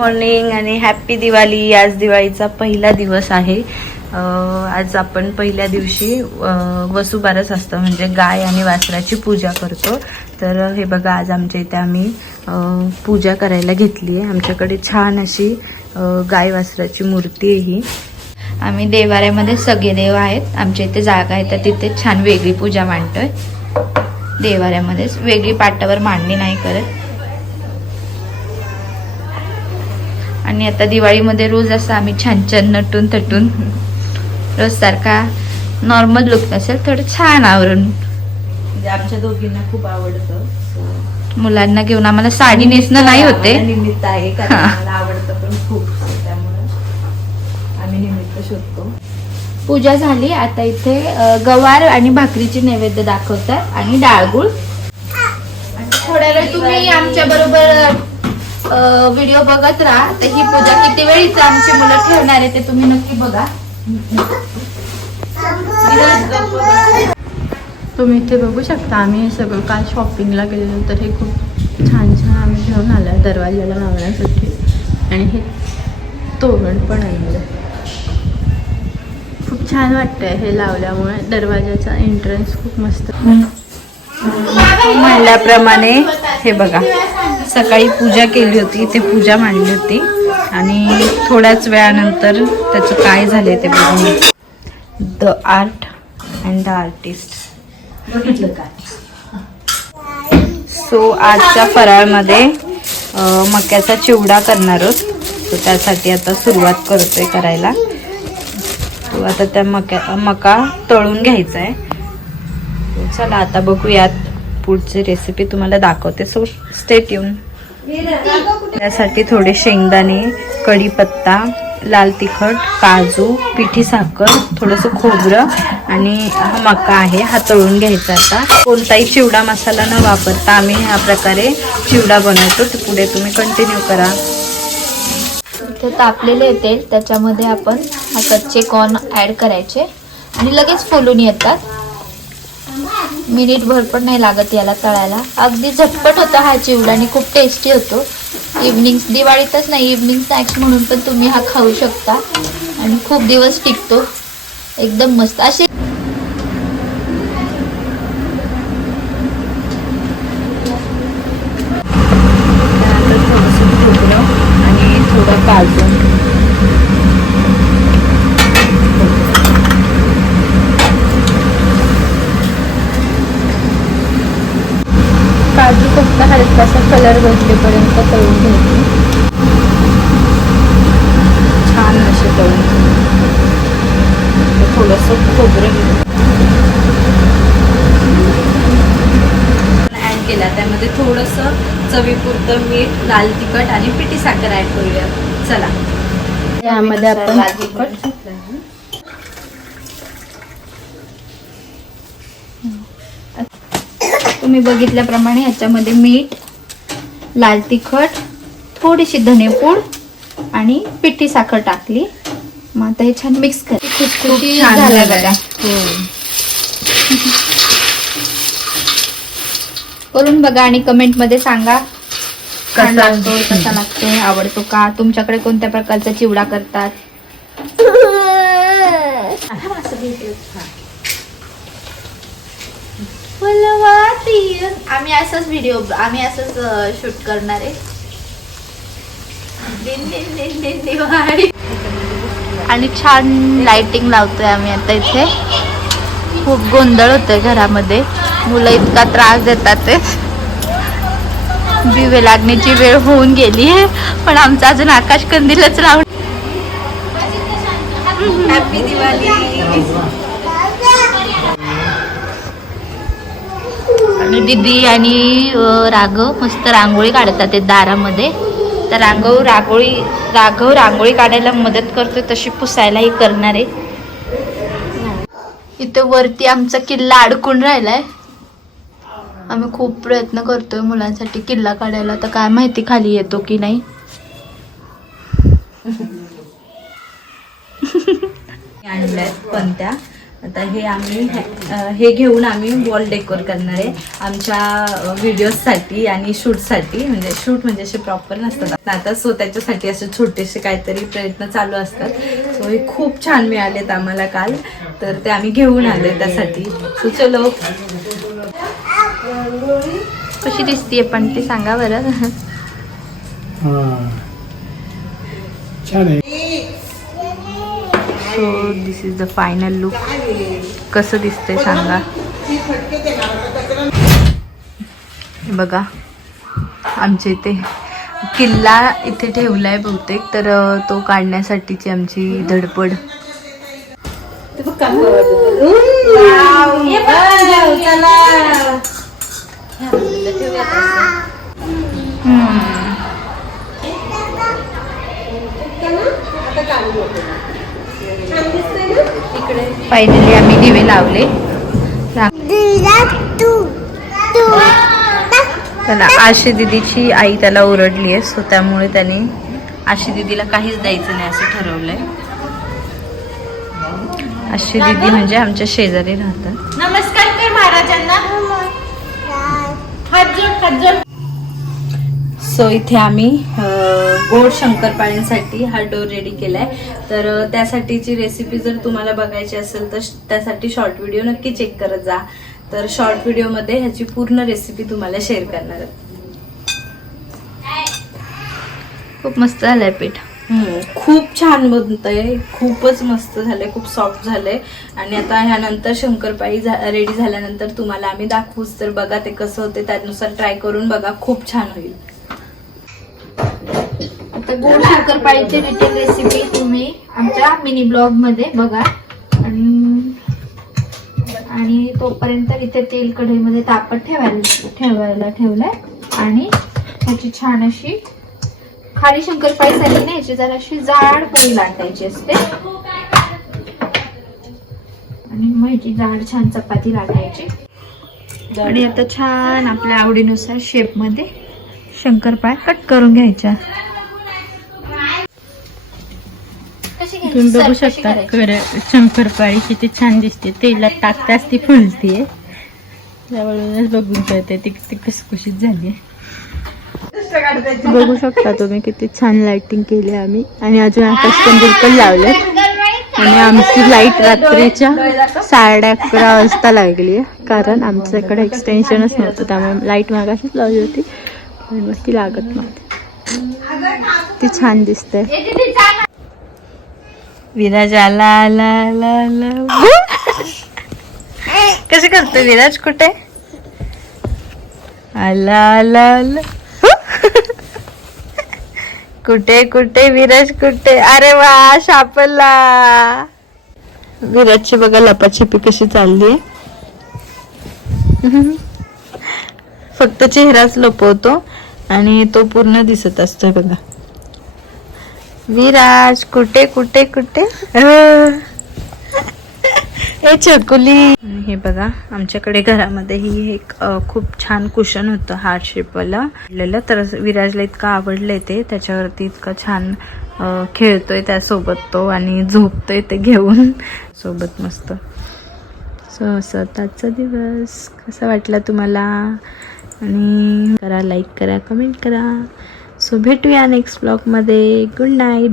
Morning आणि happy Diwali. आज दिवाळीचा पहिला दिवस आहे. आज आपण पहिल्या दिवशी वसुबारस असतं म्हणजे गाय आणि वासराची पूजा करतो. तर हे बघा आज आमच्या इथे आम्ही पूजा करायला घेतली आहे. आमच्याकडे छान अशी गाय वासराची मूर्ती आहे ही. आम्ही देवाऱ्यामध्ये सगळे देव आहेत. आमच्या इथे जागा आहे तर तिथे छान वेगळी पूजा मांडतोय. देवाऱ्यामध्येच वेगळी पाटावर मांडणी नाही करत. आणि आता दिवाळीमध्ये रोज असं आम्ही छान छान नटून तटून रोज सारखा नॉर्मल लुक नसेल थोडं छान आवरून. म्हणजे आमच्या दोघींना खूप आवडतं. मुलांना घेऊन आम्हाला साडी नेसणं नाही होते. निमित्त आहे आवडतं पण खूप त्यामुळे आम्ही निमित्त शोधतो. पूजा झाली आता इथे गवार आणि भाकरीची नैवेद्य दाखवतात आणि डाळगुळ. आणि थोड्या वेळ तुम्ही आमच्या बरोबर व्हिडिओ बघत राहा. तर ही पूजा किती वेळीच आमची मुलं ठेवणार आहे ते तुम्ही नक्की बघा. तुम्ही इथे बघू शकता आम्ही सगळं काल शॉपिंगला गेलेलो तर हे खूप छान छान आम्ही घेऊन आलं आहे दरवाजाला लावण्यासाठी. आणि हे तोरण पण आणलं खूप छान वाटतंय हे लावल्यामुळे. दरवाजाचा एंट्रन्स खूप मस्त. म्हणल्याप्रमाणे हे बघा सकाळी पूजा केली होती ते पूजा मांडली होती. आणि थोड्याच वेळानंतर त्याचं काय झालं ते बघून the art and the artist बघितलं का सो आजच्या फराळमध्ये मक्याचा चिवडा करणार आहोत. सो त्यासाठी आता सुरुवात करतोय करायला. तो आता त्या मक्या मका तळून घ्यायचा आहे चला आता बघूयात पुढची रेसिपी तुम्हाला दाखवते. सो स्टेट येऊन त्यासाठी थोडे शेंगदाणे कढीपत्ता लाल तिखट काजू पिठी साखर थोडंसं खोबरं आणि हा मका आहे. हा तळून घ्यायचा आता. कोणताही चिवडा मसाला न वापरता आम्ही ह्या प्रकारे चिवडा बनवतो. ते पुढे तुम्ही कंटिन्यू करा. इथे तापलेले तेल त्याच्यामध्ये आपण हा कच्चे कॉर्न ॲड करायचे. आणि लगेच फुलून येतात. मिनिट भर पण नाही लागत याला तळायला. अगदी झटपट होता हा चिवडा आणि खूप टेस्टी होतो. इव्हनिंग दिवाळीतच नाही इव्हनिंग स्नॅक्स म्हणून पण तुम्ही हा खाऊ शकता. आणि खूप दिवस टिकतो. एकदम मस्त. असे त्यानंतर थोडंसं खोबरं आणि थोडं काजू काजू फक्त हलकासा कलर बदलेपर्यंत तळून घ्यायची. छान असे तळून ते थोडंसं खोबरं ॲड केला. त्यामध्ये थोडंसं चवीपुरतं मीठ लाल तिखट आणि पिठी साखर ॲड करूया. चला. यामध्ये आपण लाल तिखट तुम्ही बघितल्याप्रमाणे ह्याच्यामध्ये मीठ लाल तिखट थोडीशी धनेपूड आणि पिठी साखर टाकली. मग आता हे छान मिक्स कर. खूप खूप छान झालंय झालंय. बघा. हो. करून बघा आणि कमेंटमध्ये सांगा. कसा कसा लागतोय कसा लागतोय आवडतो का? तुमच्याकडे कोणत्या प्रकारचा चिवडा करतात? आम्ही असंच व्हिडिओ आम्ही असंच शूट करणार आहे. आणि छान लाइटिंग लावतोय आम्ही आता इथे. खूप गोंधळ होतोय घरामध्ये. मुलं इतका त्रास देतात ते. दिवे लागण्याची वेळ होऊन गेली आहे. पण आमचं अजून आकाश कंदीलच लावून हॅपी दिवाळी. आणि दीदी आणि राघव मस्त रांगोळी काढतात ते दारामध्ये. तर रांगव रांगोळी राघव रांगोळी काढायला मदत करतोय तशी पुसायलाही करणार आहे. इथे वरती आमचा किल्ला अडकून राहिलाय. आम्ही खूप प्रयत्न करतोय मुलांसाठी किल्ला काढायला. तर काय माहिती खाली येतो की नाही. आणल्यात पण त्या आता हे आम्ही हे घेऊन आम्ही वॉल डेकोर करणार आहे. आमच्या व्हिडिओजसाठी आणि शूटसाठी म्हणजे शूट म्हणजे असे प्रॉपर नसतात. आता सो त्याच्यासाठी असे छोटेसे काहीतरी प्रयत्न चालू असतात. सो हे खूप छान मिळालेत आम्हाला काल. तर ते आम्ही घेऊन आले त्यासाठी. सो चलो. कशी दिसतीये पण ते सांगा बरं. हां. छान आहे. So this is the final look कसं दिसतंय सांगा. बघा आमच्या इथे किल्ला इथे ठेवलाय बहुतेक तर तो काढण्यासाठीची आमची धडपड. फायनली आम्ही दिवे लावले. त्याला आशी दिदीची आई त्याला ओरडली आहे सो त्यामुळे त्याने आशी दिदीला काहीच द्यायचं नाही असं ठरवलंय. आशी दिदी म्हणजे आमच्या शेजारी राहतात. नमस्कार कर महाराजांना. हात जोड हात जोड. सो इथे आम्ही गोड शंकरपाळ्यांसाठी हा डोर रेडी केलाय. तर अ, त्यासाठीची रेसिपी जर तुम्हाला बघायची असेल तर त्यासाठी शॉर्ट व्हिडिओ नक्की चेक करत जा. तर शॉर्ट व्हिडिओमध्ये ह्याची पूर्ण रेसिपी तुम्हाला शेअर करणार आहे. खूप मस्त झालंय पीठ. हम्म, खूप छान बनतंय. खूपच मस्त झालंय खूप सॉफ्ट झालंय. आणि आता ह्यानंतर शंकरपाळी रेडी झाल्यानंतर तुम्हाला आम्ही दाखवूच तर बघा ते कसं होते त्यानुसार ट्राय करून बघा. खूप छान होईल. आता गोड शंकरपाळीची डिटेल रेसिपी तुम्ही आमच्या मिनी ब्लॉगमध्ये बघा. आणि तोपर्यंत इथे तेल कढईमध्ये तापत ठेवायला ठेवायला ठेवलंय. आणि ह्याची छान अशी खाली शंकरपाळीसाठी ना ह्याची जरा अशी जाड पोळी लाटायची असते. आणि मग ह्याची जाड छान चपाती लाटायची. आणि आता छान आपल्या आवडीनुसार शेपमध्ये शंकरपाळ कट करून घ्यायच्या. तुम्ही बघू शकता खरं शंकरपाळी किती छान दिसते. तेलात टाकताच ती फुलतीये. त्यावरूनच बघून कळते ती किती खुसखुशीत झाली. बघू शकता तुम्ही किती छान लाइटिंग केली आम्ही. आणि अजून आकाश कंदील पण लावले आणि आमची लाइट रात्रीच्या साडे अकरा वाजता लागली आहे कारण आमच्याकडे एक्सटेन्शनच नव्हतं त्यामुळे लाइट मागाशीच लावली होती. ती लागत नव्हती. ती छान दिसते. विराज आला आला आला आला. कसे करतो विराज? कुठे? आला आला आला. कुठे कुठे? विराज कुठे? अरे वा सापडला. विराजची बघा लपाछपी कशी चालली फक्त चेहराच लपवतो. आणि तो पूर्ण दिसत असतो बघा. विराज कुठे कुठे कुठे? हे चकुली. हे बघा आमच्याकडे घरामध्ये ही एक खूप छान कुशन होतं हार्ट शेपवाला तर विराजला इतकं आवडलंय ते त्याच्यावरती इतकं छान खेळतोय त्यासोबत तो आणि झोपतोय ते घेऊन. सोबत मस्त. सो स्वतःचा दिवस. कसा वाटला तुम्हाला? आणि करा लाईक करा कमेंट करा. सो भेटूया नेक्स्ट ब्लॉगमध्ये गुड नाईट